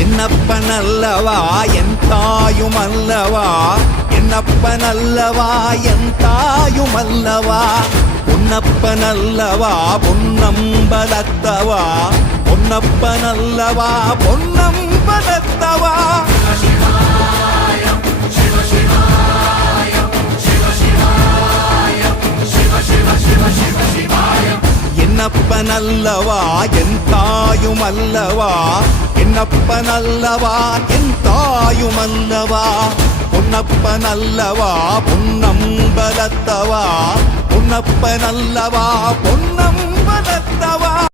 என்னப்பனல்லவா என் தாயுமல்லவா, என்னப்பனல்லவா என் தாயுமல்லவா, பொன்னப்பனல்லவா பொன்னம்பலத்தவா, பொன்னப்பனல்லவா பொன்னம்பலத்தவா. என்னப்பனல்லவா என் தாயுமல்லவா, என்னப்பனல்லவா என் தாயுமல்லவா, பொன்னப்பனல்லவா பொன்னம்பலத்தவா, பொன்னப்பனல்லவா பொன்னம்பலத்தவா.